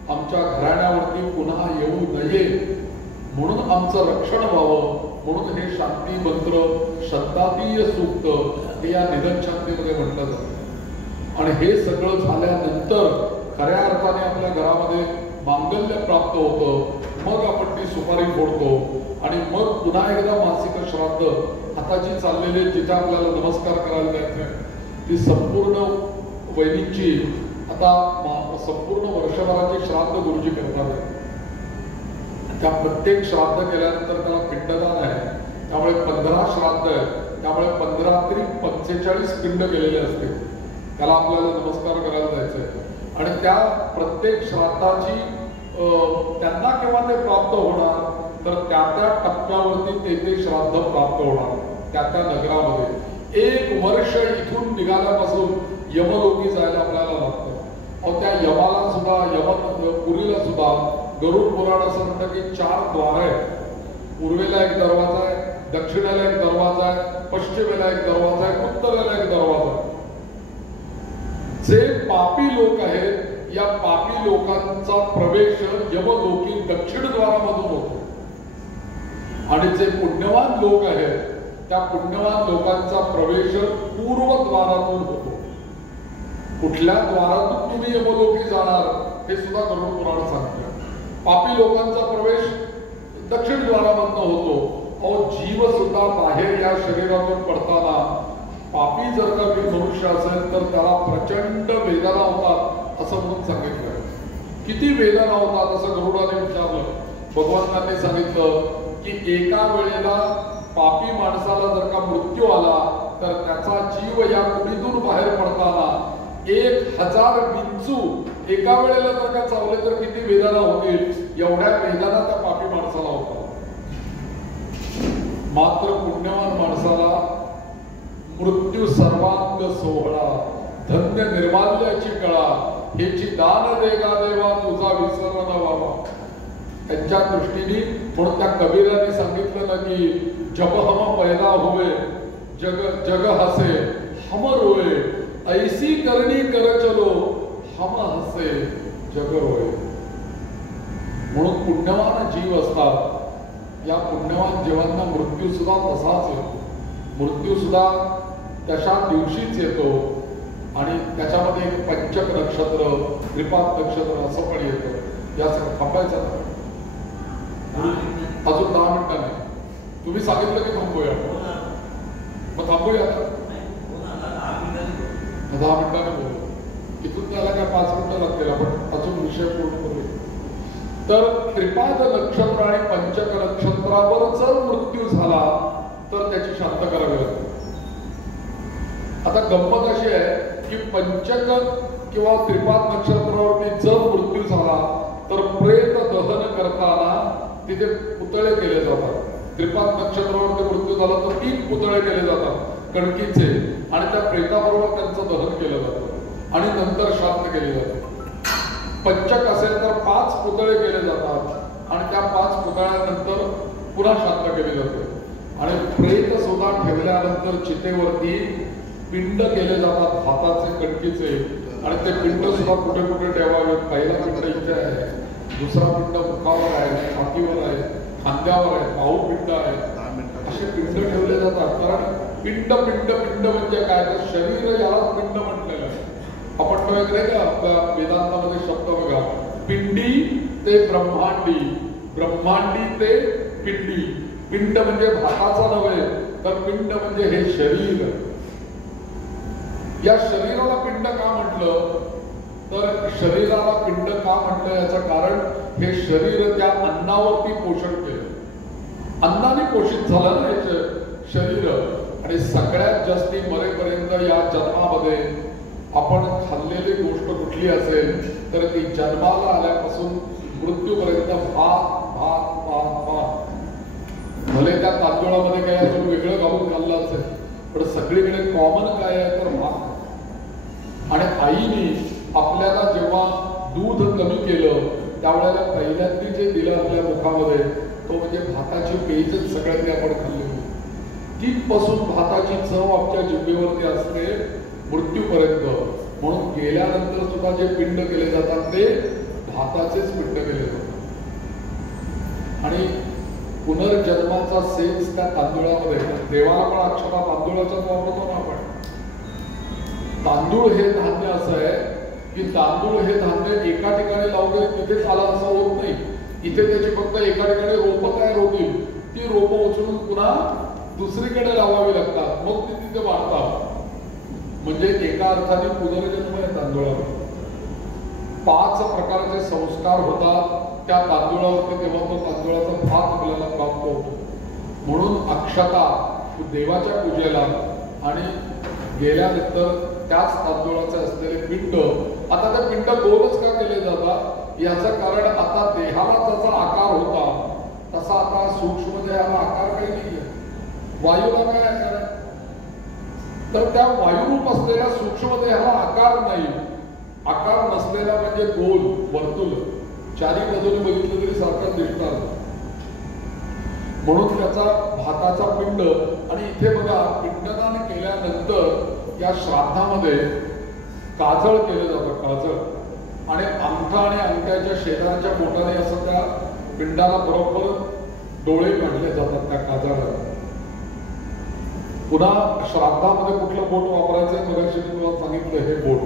आमच्या घराण्यावरती पुन्हा येऊ नये म्हणून आमचं रक्षण व्हावं म्हणून हे शांती मंत्र शंतातीय सूक्त हे या निधन शांतीमध्ये म्हटलं जातं. आणि हे सगळं झाल्यानंतर खऱ्या अर्थाने आपल्या घरामध्ये मांगल्य प्राप्त होतं. मग आपण ती सुपारी फोडतो आणि मग पुन्हा एकदा मासिक श्राद्ध आता जी चाललेली जिथे आपल्याला नमस्कार करायला जायचं ती संपूर्ण वैदिकची आता संपूर्ण वर्षभराची श्राद्ध गुरुजी करणार आहे. त्या प्रत्येक श्राद्ध केल्यानंतर त्याला पिंडदान आहे. त्यामुळे 15 श्राद्ध आहे. त्यामुळे 15 तरी 45 पिंड केलेले असते. त्याला आपल्याला नमस्कार करायला जायचंय आणि त्या प्रत्येक श्राद्धाची त्यांना केव्हा ते प्राप्त होणार तर त्या टप्प्यावरती ते श्राद्ध प्राप्त होणार. त्या नगरामध्ये 1 वर्ष इथून निघाल्यापासून यमलोकी जायला आपल्याला लागतं. अहो त्या यमाला सुद्धा पुरीला सुद्धा गरुड पुराण असं म्हणतं की 4 द्वार आहेत. पूर्वेला एक दरवाजा आहे, दक्षिणेला एक दरवाजा आहे, पश्चिमेला एक दरवाजा आहे, उत्तरेला एक दरवाजा आहे. जे पापी लोक आहेत या पापी लोकांचा प्रवेश यमलोकी दक्षिण द्वारामधून होतो आणि जे पुण्यवान लोक आहेत त्या पुण्यवान लोकांचा प्रवेश पूर्वद्वारातून होतो. कुठल्या द्वारातून तुम्ही यमलोकी जाणार हे सुद्धा गरुड पुराण सांगतं. पापी लोकांचा प्रवेश दक्षिण द्वारामधनं होतो. अहो, जीव सुद्धा बाहेर या शरीरातून पडताना पापी जर का मनुष्य असेल तर त्याला प्रचंड वेदना होतात असं म्हणून सांगितलं. किती वेदना होतात असं गरुडाने विचारलं. भगवंतांनी सांगितलं की एका वेळेला पापी माणसाला जर का मृत्यू आला तर त्याचा जीव या कुडीतून बाहेर पडताना 1000 विंचू एका वेळेला जर का चावले तर किती वेदना होतील, एवढ्या वेदना त्या पापी माणसाला होतात. मात्र पुण्यवान माणसाला मृत्यू सर्वांग सोहळा, धन्य निर्माल्याची कळा, हेची दान देगा देवा तुझा विसर न व्हावा. त्यांच्या दृष्टीने म्हणून त्या कबीराने सांगितलं ना की जब हम पैदा हुए जग जग हसे हम रोए, ऐसी करणी कर चलो हम हसे जग रोए. म्हणून पुण्यवान जीव असतात. या पुण्यवान जीवांना मृत्यू सुद्धा तसाच येतो. मृत्यू सुद्धा तशा दिवशीच येतो आणि त्याच्यामध्ये एक पंचक नक्षत्र, त्रिपाद नक्षत्र असं पण येतं. या सगळं थांबायचं नाही. अजून 10 मिनिटं नाही. तुम्ही सांगितलं की थांबूया, मग थांबूया. 10 मिनिटांनी बोलू. इथून त्याला काय 5 मिनिटं लागतील. आपण अजून विषय पूर्ण करूया. तर त्रिपाद नक्षत्र आणि पंचक नक्षत्रावर जर मृत्यू झाला तर त्याची शांत करावी लागते. आता गंमत अशी आहे की पंचक किंवा त्रिपाद नक्षत्रावरती जर मृत्यू झाला तर प्रेत दहन करताना तिथे पुतळे केले जातात. त्रिपाद नक्षत्रावरती मृत्यू झाला तर 3 पुतळे केले जातात कणकीचे आणि त्या प्रेताबरोबर त्यांचं दहन केलं जातं आणि नंतर शांत केले जाते. पंचक असेल तर 5 पुतळे केले जातात आणि त्या 5 पुतळ्यानंतर पुन्हा शांत केले जाते. आणि प्रेत सुद्धा ठेवल्यानंतर चितेवरती पिंड केले जातात हाताचे कणकीचे आणि ते पिंड सुद्धा कुठे कुठे ठेवावे. पहिला पिंड इथे आहे, दुसरा पिंड मुखावर आहे, छातीवर आहे, खांद्यावर आहे, भाऊ पिंड आहे. असे पिंड ठेवले जातात. कारण पिंड पिंड पिंड म्हणजे काय तर शरीर याला पिंड म्हटलेलं आहे. आपण तो एक नाही का आपल्या वेदांतामध्ये शब्द बघा, पिंडी ते ब्रह्मांडी, ब्रह्मांडी ते पिंडी. पिंड म्हणजे भाताचा नव्हे तर पिंड म्हणजे हे शरीर. या शरीराला पिंड का म्हटलं तर शरीराला पिंड का म्हटलं याचं कारण हे शरीर त्या अन्नावरती पोषण केलं. अन्नाने पोषित झालं ना हे शरीर. आणि सगळ्यात जास्ती मरेपर्यंत या जन्मामध्ये आपण खाल्लेली गोष्ट कुठली असेल तर ती जन्माला आल्यापासून मृत्यूपर्यंत भात भात भात भात. भले त्या तांदूळामध्ये काय अजून वेगळं घालून खाल्लं असेल पण सगळीकडे कॉमन काय आहे तर भात. आणि आईने आपल्याला जेव्हा दूध कमी केलं त्यावेळेला पहिल्यांदा जे दिलं आपल्या मुखामध्ये तो म्हणजे भाताची पेजच सगळ्यांनी आपण खाल्ली. तिथपासून भाताची चव आपल्या जिभेवरती असते मृत्यूपर्यंत. म्हणून गेल्यानंतर सुद्धा जे पिंड केले जातात ते भाताचेच पिंड केले जातात. आणि पुनर्जन्माचा सेन्स त्या तांदूळामध्ये. देवाला पण अक्षरा तांदूळाचाच वापरतो ना आपण. तांदूळ हे धान्य असं आहे की तांदूळ हे धान्य एका ठिकाणी लावले तिथे आला असं होत नाही. इथे त्याची फक्त एका ठिकाणी रोपं तयार होतील. ती रोपं उचलून पुन्हा दुसरीकडे लावावी लागतात, मग ती तिथे वाढतात. म्हणजे एका अर्थाने पुनर्जन्म आहे तांदूळावर. 5 प्रकारचे संस्कार होतात त्या तांदूळावरती तेव्हा तो तांदूळाचा भात आपल्याला प्राप्त होतो. म्हणून अक्षता देवाच्या पूजेला आणि गेल्यानंतर त्याच तांदूळाचे असलेले पिंड. आता ते पिंड गोलच का केले जातात याचं कारण आता देहाला त्याचा आकार होता तसा आता सूक्ष्म देहाला आकार काही नाहीये. वायूला काय आकार आहे तर त्या वायुरूप असलेल्या सूक्ष्म देहाला आकार नाही. आकार नसलेला म्हणजे गोल वर्तुळ. चारी बाजूने बघितलं तरी सारखं दिसतात. म्हणून त्याचा भाताचा पिंड. आणि इथे बघा पिंडदान केल्यानंतर या श्राद्धामध्ये काजळ केलं जातं. काजळ आणि अंगठा आणि अंगठ्याच्या शेजारच्या बोटाने असं त्या पिंडाला बरोबर डोळे काढले जातात त्या काजळाला. पुन्हा श्राद्धामध्ये कुठलं बोट वापरायचं मगाशी मी तुम्हाला सांगितलं हे बोट.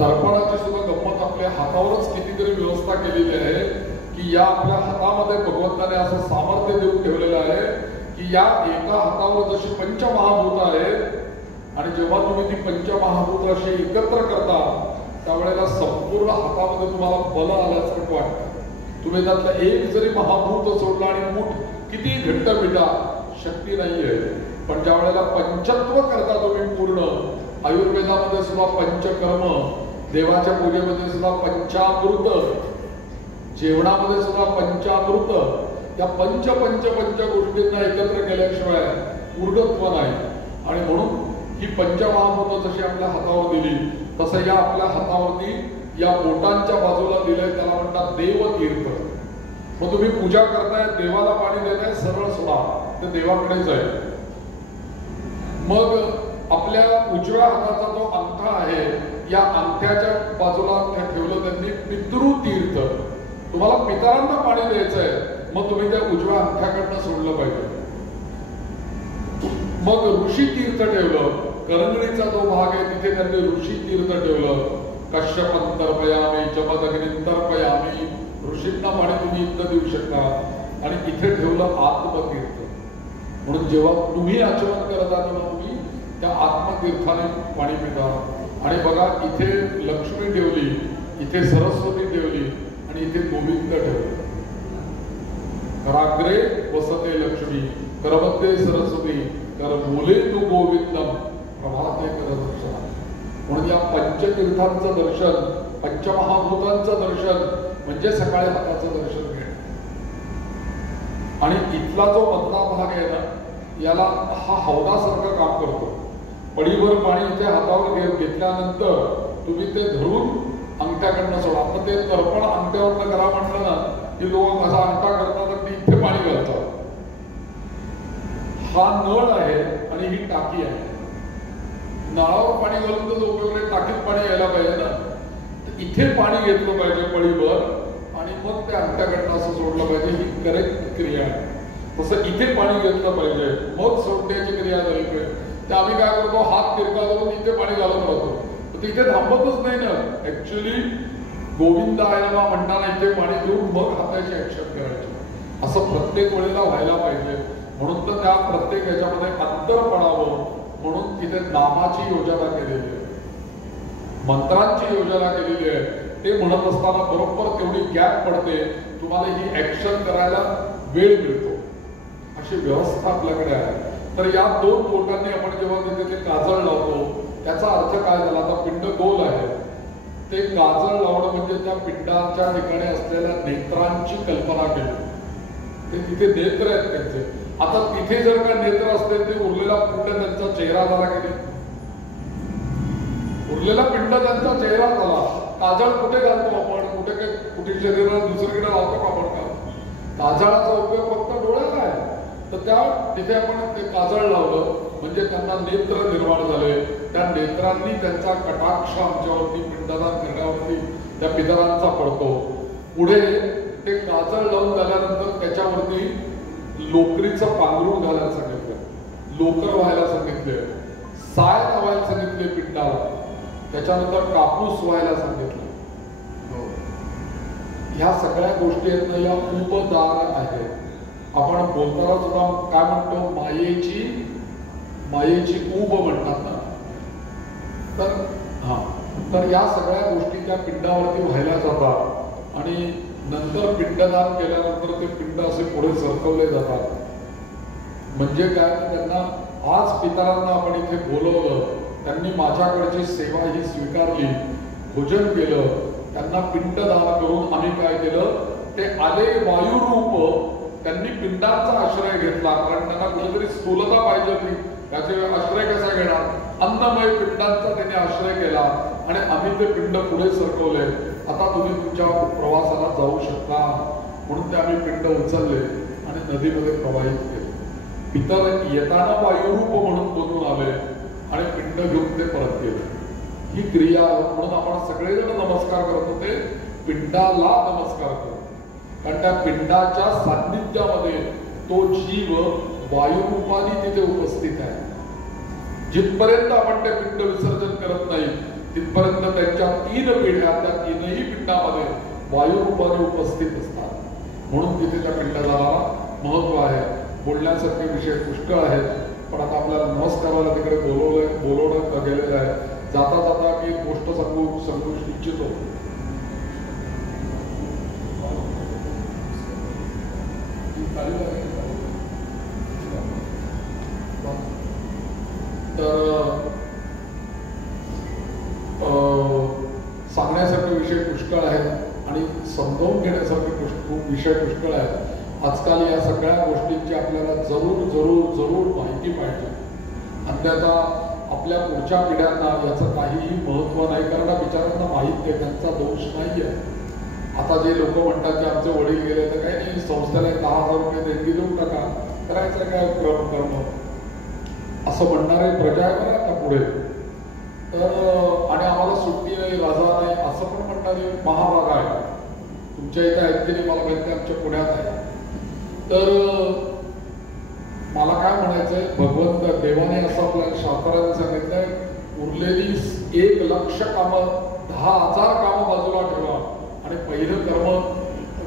तर्पणाची सुद्धा गंमत आपल्या हातावरच कितीतरी व्यवस्था केलेली आहे की या आपल्या हातामध्ये भगवंताने असं सामर्थ्य देऊन ठेवलेलं आहे की या एका हातावर जशी पंचमहाभूत आहेत आणि जेव्हा तुम्ही ती पंचमहाभूत अशी एकत्र करता त्यावेळेला संपूर्ण हातामध्ये तुम्हाला बल आल्यासारखं वाटतं. तुम्ही त्यातलं एक जरी महाभूत सोडलं आणि मूठ किती घट्ट मिटा शक्ती नाहीये, पण ज्या वेळेला पंचत्व करता तुम्ही पूर्ण, आयुर्वेदामध्ये सुद्धा पंचकर्म, देवाच्या पूजेमध्ये सुद्धा पंचामृत, जेवणामध्ये सुद्धा पंचामृत, त्या पंच गोष्टींना एकत्र केल्याशिवाय पूर्णत्व नाही. आणि म्हणून ही पंचमहाभूत जशी आपल्या हातावर दिली तसं या आपल्या हातावरती या बोटांच्या बाजूला दिलंय, त्याला म्हणतात देवतीर्थ. मग तुम्ही पूजा करताय, देवाला पाणी देताय, सरळ सोडा, ते देवाकडेच आहे. मग आपल्या उजव्या हाताचा जो अंगठा आहे या अंगठ्याच्या बाजूला ठेवलं त्यांनी पितृतीर्थ. तुम्हाला पितरांना पाणी द्यायचंय, मग तुम्ही त्या उजव्या अंगठ्याकडनं सोडलं पाहिजे. मग ऋषी तीर्थ ठेवलं, करंगणीचा जो भाग आहे तिथे त्यांनी ऋषी तीर्थ ठेवलं. कश्यपं तर्पयामी, जमदग्नीं तर्पयामी, ऋषींना पाणी तुम्ही इथं देऊ शकता. आणि इथे ठेवलं आत्मतीर्थ. म्हणून जेव्हा तुम्ही आचमन करता तेव्हा तुम्ही त्या आत्मतीर्थाने पाणी पिता. आणि बघा इथे लक्ष्मी ठेवली, इथे सरस्वती ठेवली आणि इथे गोविंद ठेवलं. कराग्रे वसते लक्ष्मी, करमध्ये सरस्वती, कर बोले तू गोविंदम, प्रभाते कर दर्शन. म्हणून या पंचतीर्थांचं दर्शन, पंचमहाभूतांचं दर्शन म्हणजे सकाळी हाताचं दर्शन घेणं. आणि इथला जो मधला भाग आहे ना, याला हा हौदासारखं काम करतो. पडीभर पाणी इथे हातावर घेतल्यानंतर तुम्ही ते धरून अंगठ्याकडनं सोडा. आता ते तर्पण अंगठ्यावरनं करा म्हटलं ना की लोक असा अंगठा करतात आणि इथे पाणी घालतात. हा नळ आहे आणि ही टाकी आहे. नळावर पाणी घालून तर उपयोग नाही, टाकीत पाणी यायला पाहिजे ना. इथे पाणी घेतलं पाहिजे पडीभर आणि मग त्या अंगठ्याकडनं असं सोडलं पाहिजे. ही करेक्ट क्रिया आहे. तसं इथे पाणी घेतलं पाहिजे, मग सोडण्याची क्रिया झाली पाहिजे. ते आम्ही काय करतो, हात तिरका करून इथे पाणी घालत राहतो. तिथे थांबतच नाही ना. ऍक्च्युली गोविंद आहे ना म्हणताना इथे पाणी देऊन मग हाताची ऍक्शन करायची. असं प्रत्येक वेळेला व्हायला पाहिजे. म्हणून तर त्या प्रत्येक ह्याच्यामध्ये अंतर पडावं म्हणून तिथे नामाची योजना केलेली आहे, मंत्रांची योजना केलेली आहे. ते म्हणत असताना बरोबर तेवढी गॅप पडते, तुम्हाला ही ऍक्शन करायला वेळ मिळतो. अशी व्यवस्था आपल्याकडे आहे. तर या दोन बोटांनी आपण जेव्हा तिथे ते काजळ लावतो त्याचा अर्थ काय झाला. आता पिंड गोल आहे, ते काजळ लावणं म्हणजे त्या पिंडाच्या ठिकाणी असलेल्या नेत्रांची कल्पना केली. ते तिथे नेत्र आहेत त्यांचे. आता तिथे जर का नेत्र असते ते उरलेला पिंड त्यांचा चेहरा झाला की नाही. उरलेला पिंड त्यांचा चेहरा झाला. काजळ कुठे घालतो आपण, कुठे शरीराला दुसरीकडे लावतो का आपण का. काजळाचा उपयोग फक्त डोळ्याला आहे. तर त्या तिथे आपण ते काजळ लावलं म्हणजे त्यांना नेत्र निर्माण झाले. त्या नेत्रांनी त्यांचा कटाक्ष आमच्यावरती पिंडदान करण्यावरती त्या पितरांचा पडतो. पुढे ते काजळ लावून झाल्यानंतर त्याच्यावरती लोकरीचं पांघरून घालायला सांगितलं, लोकर व्हायला सांगितले, साय लावायला सांगितले पिंडाला, त्याच्यानंतर कापूस व्हायला सांगितलं. ह्या सगळ्या गोष्टी आहेत ना, या उपदान आहेत. आपण बोलताना सुद्धा काय म्हणतो, मायेची ऊब म्हणतात ना. तर या सगळ्या गोष्टी त्या पिंडावरती व्हायला जातात आणि नंतर पिंडदान केल्यानंतर ते पिंड असे पुढे सरकवले जातात. म्हणजे काय, त्यांना आज पितरांना आपण इथे बोलवलं, त्यांनी माझ्याकडची सेवा ही स्वीकारली, भोजन केलं, त्यांना पिंडदान करून आम्ही काय केलं, ते आले वायुरूप. त्यांनी पिंडांचा आश्रय घेतला कारण त्यांना कुठेतरी स्थूलता पाहिजे होती. त्याचे आश्रय कसा घेणार, अन्नमय पिंडांचा त्यांनी आश्रय केला आणि आम्ही ते पिंड पुढे सरकवले. आता तुम्ही तुमच्या प्रवासाला जाऊ शकता म्हणून ते आम्ही पिंड उचलले आणि नदीमध्ये प्रवाहित केले. पितर येताना वायुरूप म्हणून बनून आले आणि पिंड घेऊन ते परत गेले. ही क्रिया म्हणून आपण सगळेजण नमस्कार करतो, ते पिंडाला नमस्कार करतो. कारण त्या पिंडाच्या सान्निध्यामध्ये तो जीव वायुरूपाने तिथे उपस्थित आहे. जिथपर्यंत आपण ते पिंड विसर्जन करत नाही तिथपर्यंत त्यांच्या 3 पिढ्या त्या 3ही पिंडामध्ये वायुरूपाने उपस्थित असतात. म्हणून तिथे त्या पिंडाला महत्व आहे. बोलण्यासारखे विषय पुष्कळ आहेत, पण आता आपल्याला नमस्काराला तिकडे बोलवण्यात गेलेलं आहे. जाता जाता मी एक गोष्ट सांगू इच्छितो. तर सांगण्यासारखे विषय पुष्कळ आहेत आणि समजावून घेण्यासारखे विषय पुष्कळ आहेत. आजकाल या सगळ्या गोष्टींची आपल्याला जरूर माहिती पाहिजे. अन्यथा आपल्या पुढच्या पिढ्यांना याचं काहीही महत्व नाही, कारण बिचारांना माहीत नाही, त्यांचा दोष नाही आहे. आता जे लोक म्हणतात की आमचे वडील गेले तर काही नाही, संस्थेला 10,000 रुपये देणगी देऊन टाका, करायचं काय कर्म असं म्हणणारे प्रजा आहे बरं आता पुढे. तर आणि आम्हाला सुट्टी नाही, रजा नाही असं पण म्हणणारे महाभाग आहे. तुमच्या इथे आहेत की नाही मला माहिती, आमच्या पुण्यात आहे. तर मला काय म्हणायचंय, भगवंत देवाने असं आपल्याला शास्त्राने सांगितलंय, उरलेली 1,00,000 कामं 10,000 कामं बाजूला ठेवा आणि पहिलं कर्म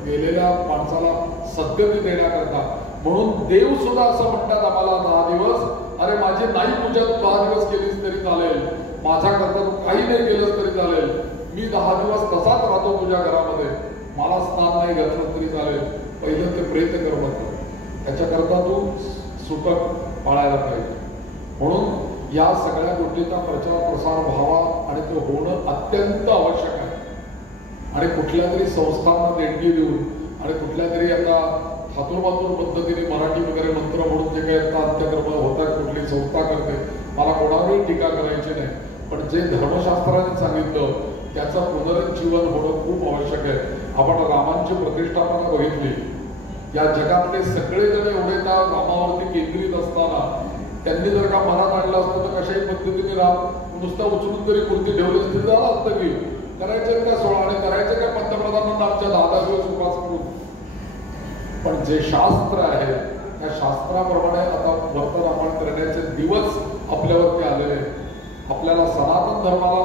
गेलेल्या माणसाला सद्गती देण्याकरता. म्हणून देव सुद्धा असं म्हणतात आम्हाला 10 दिवस, अरे माझी नाही पूजा तू 10 दिवस केलीस तरी चालेल, माझ्याकरता तू काही नाही केलंस तरी चालेल, मी 10 दिवस तसाच राहतो तुझ्या घरामध्ये, मला स्नान नाही घातलं तरी चालेल, पहिलं ते प्रेत कर्म कर, त्याच्याकरता तू सुतक पाळायला पाहिजे. म्हणून या सगळ्या गोष्टीचा प्रचार प्रसार व्हावा आणि तो होणं अत्यंत आवश्यक आहे. आणि कुठल्या तरी संस्थांना देणगी देऊन आणि कुठल्या तरी आता थातुरमातुर पद्धतीने मराठी वगैरे मंत्र म्हणून जे काही आता अंत्यकर्म होतात, कुठली संस्था करते, मला कोणावरही टीका करायची नाही, पण जे धर्मशास्त्राने सांगितलं त्याचं पुनरुज्जीवन होणं खूप आवश्यक आहे. आपण रामांची प्रतिष्ठापना बघितली, या जगातले सगळे जण एवढे त्या रामावरती केंद्रित असताना त्यांनी जर का मनात आणलं असतं तर कशाही पद्धतीने राम नुसता उचलून जरी मूर्ती ठेवली असती झालं असतं की करायचे का 16 आणि करायचे का पंतप्रधानांना आमच्या 10 दिवस उपास करून. पण जे शास्त्र आहे त्या शास्त्राप्रमाणे आता वर्तन आपण करण्याचे दिवस आपल्यावरती आलेले. आपल्याला सनातन धर्माला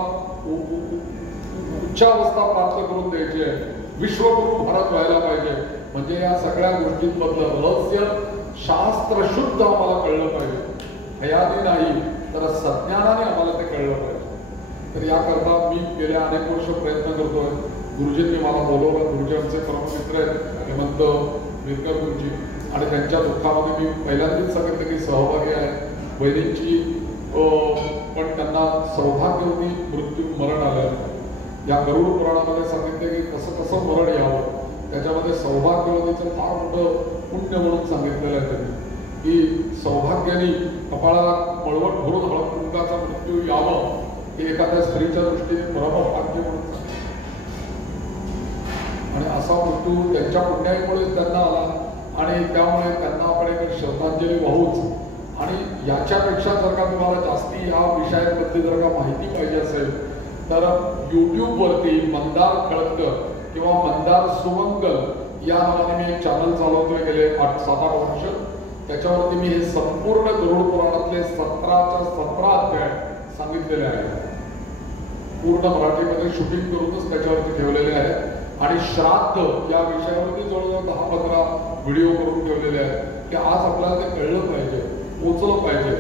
उच्चावस्था प्राप्त करून द्यायची आहे, विश्वगुरु भारत व्हायला पाहिजे. म्हणजे या सगळ्या गोष्टींमधलं रहस्य शास्त्र शुद्ध आम्हाला कळलं पाहिजे, हयादी नाही तर सज्ञानाने आम्हाला ते कळलं पाहिजे. तर याकरता मी गेल्या अनेक वर्ष प्रयत्न करतोय. गुरुजींनी मला बोलवलं, गुरुजी आमचे परममित्र आहेत हेमंत विरकर गुरुजी, आणि त्यांच्या दुःखामध्ये मी पहिल्यांदाच सांगितलं की सहभागी आहे. वैदिकची पण त्यांना सौभाग्यवती मरण आलं. या गरुड पुराणामध्ये सांगितले की कसं कसं मरण यावं, त्याच्यामध्ये सौभाग्यवतीचं फार मोठं पुण्य म्हणून सांगितलेलं आहे त्यांनी, की सौभाग्याने कपाळाला मळवट भरून हळद कुंकाचा मृत्यू यावं हे एखाद्या स्त्रीच्या दृष्टीने परमभाग्य म्हणून सांगितलं. आणि असा मृत्यू त्यांच्या पुण्यामुळेच त्यांना आला आणि त्यामुळे त्यांना आपण एक श्रद्धांजली वाहूच. आणि याच्यापेक्षा जर का तुम्हाला जास्ती या विषयांबद्दल जर का माहिती पाहिजे असेल तर यूट्यूबवरती मंदार खळदकर किंवा मंदार सुमंगल या नावाने मी एक चॅनल चालवतोय गेले 8-7 वर्ष. त्याच्यावरती मी हे संपूर्ण गरुड पुराणातले 17च्या 17 अध्याय सांगितलेले आहेत. पूर्ण मराठीमध्ये शूटिंग करूनच त्याच्यावरती ठेवलेले आहेत. आणि श्राद्ध या विषयावरती जवळजवळ 10-15 व्हिडिओ करून ठेवलेले आहेत की आज आपल्याला ते कळलं पाहिजे, पोचलं पाहिजे.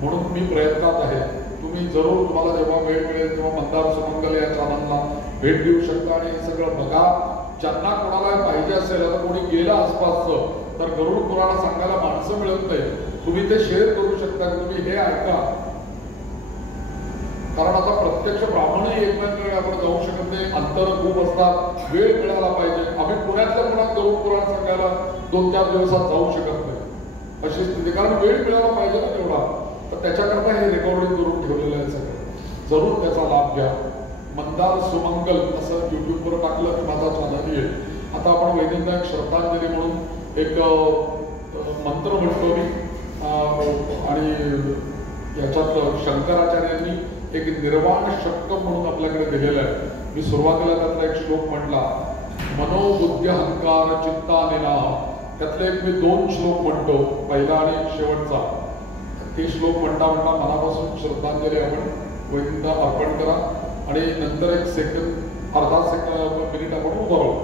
म्हणून मी प्रयत्नात आहे. तुम्ही जरूर तुम्हाला जेव्हा वेळ मिळेल तेव्हा मंदार सुमंगल या चॅनलला भेट देऊ शकता आणि हे सगळं बघा. ज्यांना कोणाला पाहिजे असेल, आता कोणी गेलं आसपासचं तर गरुड पुराण सांगायला माणसं मिळत नाही, तुम्ही ते शेअर करू शकता की तुम्ही हे ऐका. कारण आता प्रत्यक्ष ब्राह्मणही एकमेकांकडे आपण जाऊ शकत नाही, अंतर खूप असतात, वेळ मिळाला पाहिजे. आम्ही पुण्यातल्या पुण्यात गरुड पुराण सांगायला 2-4 दिवसात जाऊ शकत नाही अशी स्थिती, कारण वेळ मिळाला पाहिजे ना तेवढा. तर त्याच्याकरता हे रेकॉर्डिंग करून ठेवलेलं आहे सगळं. जरूर त्याचा लाभ घ्या. मंदार सुमंगल असं युट्यूबवर टाकलं की माझा चॅनल येईल. आता आपण वैदिकला एक श्रद्धांजली म्हणून एक मंत्र म्हणतो मी, आणि याच्यात शंकराचार्यांनी एक निर्वाण शक्कम म्हणून आपल्याकडे दिलेलं आहे. मी सुरुवातीला त्यातला एक श्लोक म्हटला, मनोबुद्धी अहंकार चित्ता निनाह. त्यातले एक मी 2 श्लोक म्हणतो, पहिला आणि शेवटचा. ते श्लोक म्हणता म्हणता मनापासून श्रद्धांजली आपण गोविंदा अर्पण करा आणि नंतर एक सेकंद अर्धा मिनिट आपण उभं राहू.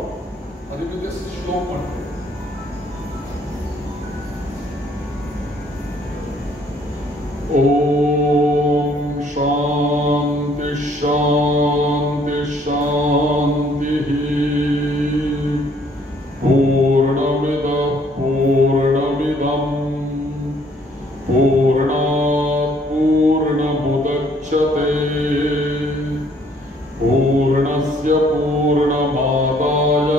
आधी मी ते श्लोक म्हणते. ओम शांती शांती शांती पूर्णमिदं पूर्णमिदं पूर्णात् पूर्णमुदच्यते पूर्णस्य पूर्णमादाय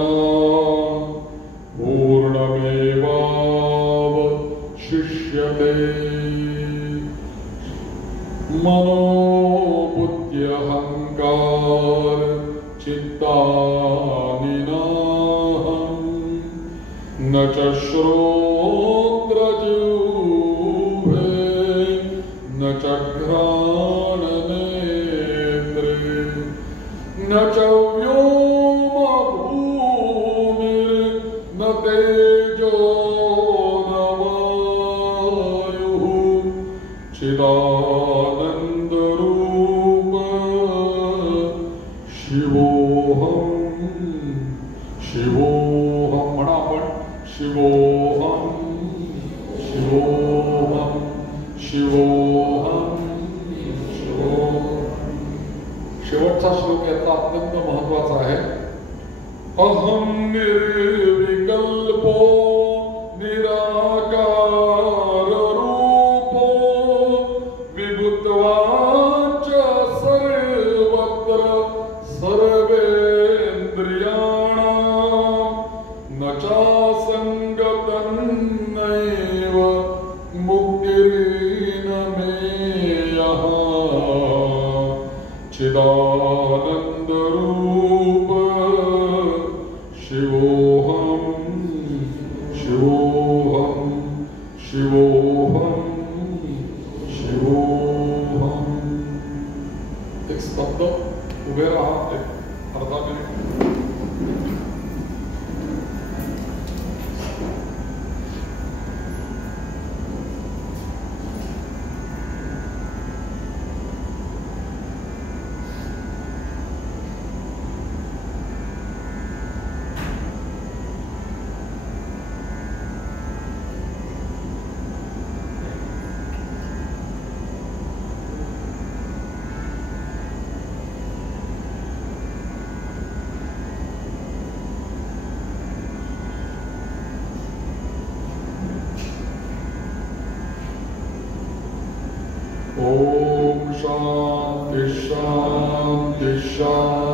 पूर्णमेवावशिष्यते. मनोबुद्ध्यहंकार चित्तानि नाहं न च श्रोत्रजिह्वे न च घ्राणनेत्रे न च व्योमभूमिर्न तेजो न वायुः चिदानन्दरूप शिवोऽहं. शिवोऽहं म्हणा आपण. शिवोऽहं शिवोऽहं शिवोऽहं शिवोऽहं. शेवटचा श्लोक याचा अत्यंत महत्वाचा आहे. अहं निर्विकल्पो निराकार रूपो विभुत्वाच सर्वत्र सर्वेन्द्रियाणां न चासंगतं नैव मुक्तिर्न मेयः चिदानन्दरूप शिवोऽहं शिवोऽहं शिवोऽहं शिवोऽहं. एक स्तब्ध उभे राहा एक अर्धा मिनिट. ओम शांति शांति शांति.